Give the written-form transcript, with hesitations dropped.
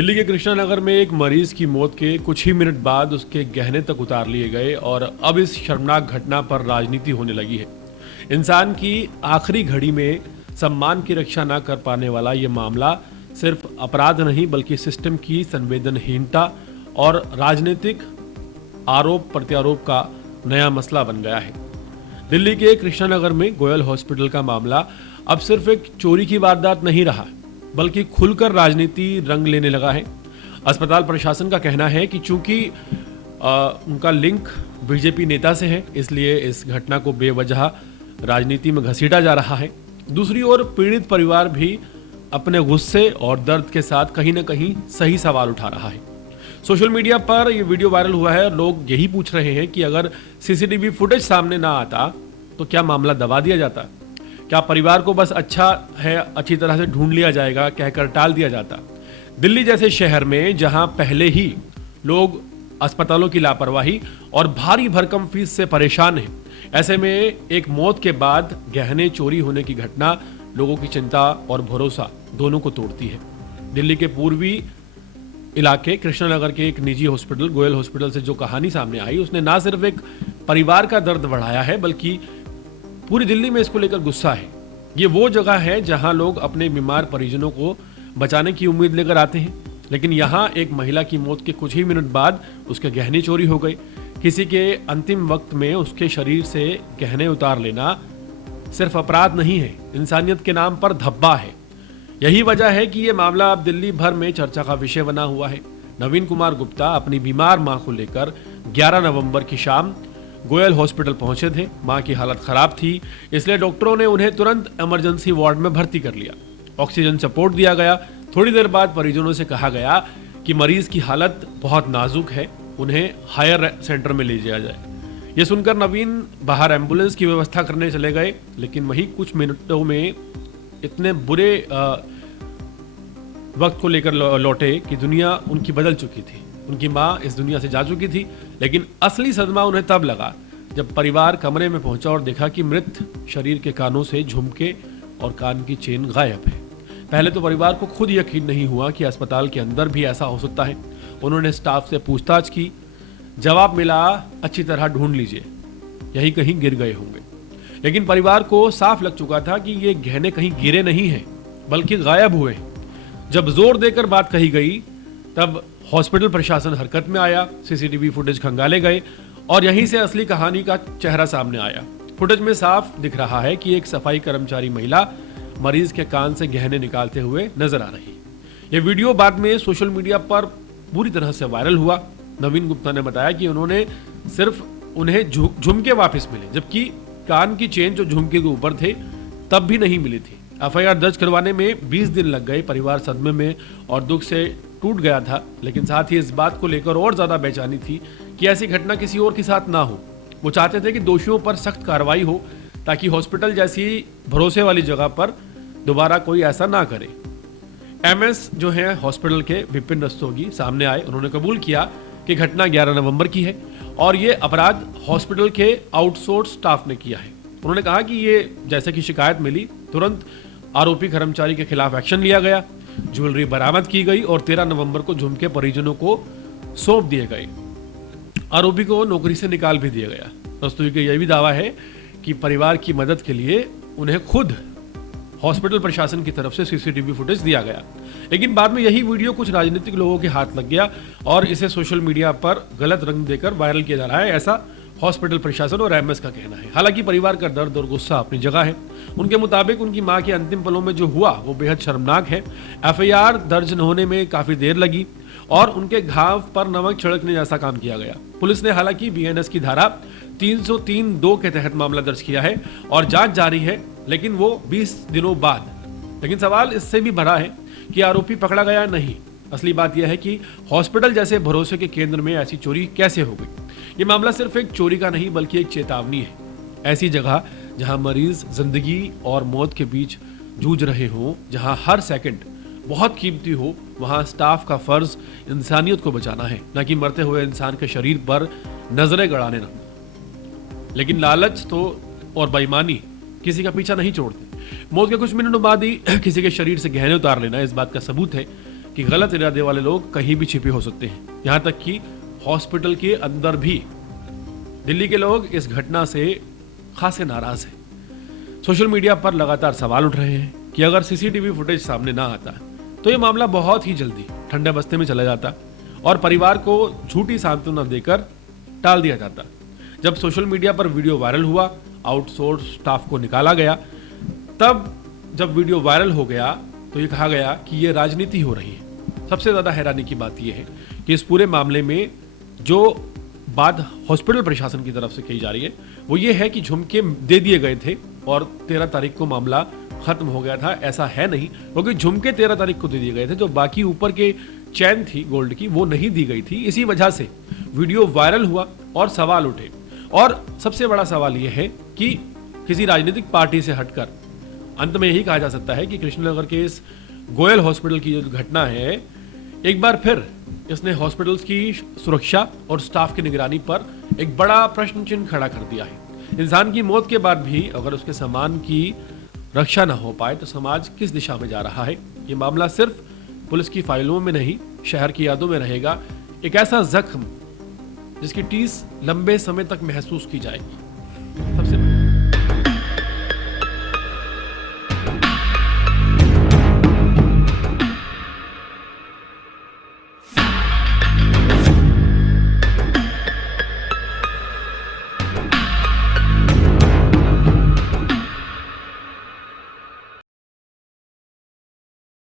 दिल्ली के कृष्णा नगर में एक मरीज की मौत के कुछ ही मिनट बाद उसके गहने तक उतार लिए गए और अब इस शर्मनाक घटना पर राजनीति होने लगी है। इंसान की आखिरी घड़ी में सम्मान की रक्षा न कर पाने वाला ये मामला सिर्फ अपराध नहीं बल्कि सिस्टम की संवेदनहीनता और राजनीतिक आरोप प्रत्यारोप का नया मसला बन गया है। दिल्ली के कृष्णा नगर में गोयल हॉस्पिटल का मामला अब सिर्फ एक चोरी की वारदात नहीं रहा बल्कि खुलकर राजनीति रंग लेने लगा है। अस्पताल प्रशासन का कहना है कि चूंकि उनका लिंक बीजेपी नेता से है इसलिए इस घटना को बेवजह राजनीति में घसीटा जा रहा है। दूसरी ओर पीड़ित परिवार भी अपने गुस्से और दर्द के साथ कहीं न कहीं सही सवाल उठा रहा है। सोशल मीडिया पर यह वीडियो वायरल हुआ है। लोग यही पूछ रहे हैं कि अगर सीसीटीवी फुटेज सामने ना आता तो क्या मामला दबा दिया जाता? क्या परिवार को बस अच्छा है अच्छी तरह से ढूंढ लिया जाएगा कहकर टाल दिया जाता? दिल्ली जैसे शहर में जहां पहले ही लोग अस्पतालों की लापरवाही और भारी भरकम फीस से परेशान हैं, ऐसे में एक मौत के बाद गहने चोरी होने की घटना लोगों की चिंता और भरोसा दोनों को तोड़ती है। दिल्ली के पूर्वी इलाके कृष्णानगर के एक निजी हॉस्पिटल गोयल हॉस्पिटल से जो कहानी सामने आई उसने ना सिर्फ एक परिवार का दर्द बढ़ाया है बल्कि पूरी दिल्ली में इसको लेकर गुस्सा है। ये वो जगह है जहां लोग अपने बीमार परिजनों को बचाने की उम्मीद लेकर आते हैं, लेकिन यहां एक महिला की मौत के कुछ ही मिनट बाद उसके गहने चोरी हो गए। किसी के अंतिम वक्त में उसके शरीर से गहने उतार लेना सिर्फ अपराध नहीं है, इंसानियत के नाम पर धब्बा है। यही वजह है कि ये मामला अब दिल्ली भर में चर्चा का विषय बना हुआ है। नवीन कुमार गुप्ता अपनी बीमार मां को लेकर 11 नवंबर की शाम गोयल हॉस्पिटल पहुंचे थे। मां की हालत खराब थी, इसलिए डॉक्टरों ने उन्हें तुरंत इमरजेंसी वार्ड में भर्ती कर लिया। ऑक्सीजन सपोर्ट दिया गया। थोड़ी देर बाद परिजनों से कहा गया कि मरीज की हालत बहुत नाजुक है, उन्हें हायर सेंटर में ले जाया जाए। ये सुनकर नवीन बाहर एम्बुलेंस की व्यवस्था करने चले गए, लेकिन वही कुछ मिनटों में इतने बुरे वक्त को लेकर लौटे कि दुनिया उनकी बदल चुकी थी। उनकी मां इस दुनिया से जा चुकी थी, लेकिन असली सदमा उन्हें तब लगा जब परिवार कमरे में पहुंचा और देखा कि मृत शरीर के कानों से झुमके और कान की चेन गायब है। पहले तो परिवार को खुद यकीन नहीं हुआ कि अस्पताल के अंदर भी ऐसा हो सकता है। उन्होंने स्टाफ से पूछताछ की, जवाब मिला अच्छी तरह ढूंढ लीजिए, यही कहीं गिर गए होंगे। लेकिन परिवार को साफ लग चुका था कि ये गहने कहीं गिरे नहीं हैं बल्कि गायब हुए हैं। जब जोर देकर बात कही गई तब हॉस्पिटल प्रशासन हरकत में आया, सीसीटीवी फुटेज खंगाले गए और यहीं से असली कहानी का चेहरा सामने आया। फुटेज में साफ दिख रहा है कि एक सफाई कर्मचारी महिला मरीज के कान से गहने निकालते हुए नजर आ रही। यह वीडियो बाद में सोशल मीडिया पर पूरी तरह से वायरल हुआ। नवीन गुप्ता ने बताया कि उन्हें झुमके वापस मिले, जबकि कान की चेन जो झुमके के ऊपर थे तब भी नहीं मिली थी। एफआईआर दर्ज करवाने में 20 दिन लग गए। परिवार सदमे में और दुख से टूट गया था, लेकिन साथ ही इस बात को लेकर और ज्यादा बेचैनी थी कि ऐसी घटना किसी और के साथ ना हो। वो चाहते थे कि दोषियों पर सख्त कार्रवाई हो ताकि हॉस्पिटल जैसी भरोसे वाली जगह पर दोबारा कोई ऐसा ना करे। एमएस जो है हॉस्पिटल के विपिन रस्तोगी सामने आए। उन्होंने कबूल किया कि घटना 11 नवंबर की है और ये अपराध हॉस्पिटल के आउटसोर्स स्टाफ ने किया है। उन्होंने कहा कि ये जैसे कि शिकायत मिली तुरंत आरोपी कर्मचारी के खिलाफ एक्शन लिया गया, ज्वेलरी बरामद की गई और 13 नवंबर को झुमके परिजनों को सौंप दिए गए। आरोपी को नौकरी से निकाल भी दिया गया। रस्तोगी का यह भी दावा है कि परिवार की मदद के लिए उन्हें खुद हॉस्पिटल प्रशासन की तरफ से सीसीटीवी फुटेज दिया गया, लेकिन बाद में यही वीडियो कुछ राजनीतिक लोगों के हाथ लग गया और इसे सोशल मीडिया पर गलत रंग देकर वायरल किया जा रहा है, ऐसा हॉस्पिटल प्रशासन और एमएस का कहना है। हालांकि परिवार का दर्द और गुस्सा अपनी जगह है। उनके मुताबिक उनकी मां के अंतिम पलों में जो हुआ वो बेहद शर्मनाक है। एफआईआर दर्ज होने में काफी देर लगी और उनके घाव पर नमक छिड़कने जैसा काम किया गया। पुलिस ने हालांकि बीएनएस की धारा 303(2) के तहत मामला दर्ज किया है और जांच जारी है, लेकिन वो 20 दिनों बाद। लेकिन सवाल इससे भी बड़ा है कि आरोपी पकड़ा गया नहीं। असली बात यह है कि हॉस्पिटल जैसे भरोसे के केंद्र में ऐसी चोरी कैसे हो गई। ये मामला सिर्फ एक चोरी का नहीं बल्कि एक चेतावनी है। ऐसी जगह जहां मरीज जिंदगी और मौत के बीच जूझ रहे हों, जहां हर सेकंड बहुत कीमती हो, वहां स्टाफ का फर्ज इंसानियत को बचाना है, न कि मरते हुए इंसान के शरीर पर नजरें गड़ाने ना। लेकिन लालच तो और बेईमानी किसी का पीछा नहीं छोड़ते। मौत के कुछ मिनटों बाद ही किसी के शरीर से गहने उतार लेना इस बात का सबूत है कि गलत इरादे वाले लोग कहीं भी छिपे हो सकते हैं, यहाँ तक कि हॉस्पिटल के अंदर भी। दिल्ली के लोग इस घटना से खासे नाराज हैं। सोशल मीडिया पर लगातार सवाल उठ रहे हैं कि अगर सीसीटीवी फुटेज सामने ना आता तो ये मामला बहुत ही जल्दी ठंडे बस्ते में चला जाता और परिवार को झूठी सांत्वना देकर टाल दिया जाता। जब सोशल मीडिया पर वीडियो वायरल हुआ, आउटसोर्स स्टाफ को निकाला गया, तब जब वीडियो वायरल हो गया तो ये कहा गया कि ये राजनीति हो रही है। सबसे ज़्यादा हैरानी की बात यह है कि इस पूरे मामले में जो बात हॉस्पिटल प्रशासन की तरफ से कही जा रही है वो ये है कि झुमके दे दिए गए थे और 13 तारीख को मामला खत्म हो गया था। ऐसा है नहीं, क्योंकि झुमके 13 तारीख को दे दिए गए थे, जो बाकी ऊपर के चैन थी गोल्ड की वो नहीं दी गई थी। इसी वजह से वीडियो वायरल हुआ और सवाल उठे। और सबसे बड़ा सवाल यह है कि किसी राजनीतिक पार्टी से हटकर अंत में यही कहा जा सकता है कि कृष्णनगर के इस गोयल हॉस्पिटल की जो घटना है, एक बार फिर इसने हॉस्पिटल्स की सुरक्षा और स्टाफ की निगरानी पर एक बड़ा प्रश्न चिन्ह खड़ा कर दिया है। इंसान की मौत के बाद भी अगर उसके सम्मान की रक्षा न हो पाए तो समाज किस दिशा में जा रहा है? ये मामला सिर्फ पुलिस की फाइलों में नहीं, शहर की यादों में रहेगा, एक ऐसा जख्म जिसकी टीस लंबे समय तक महसूस की जाएगी।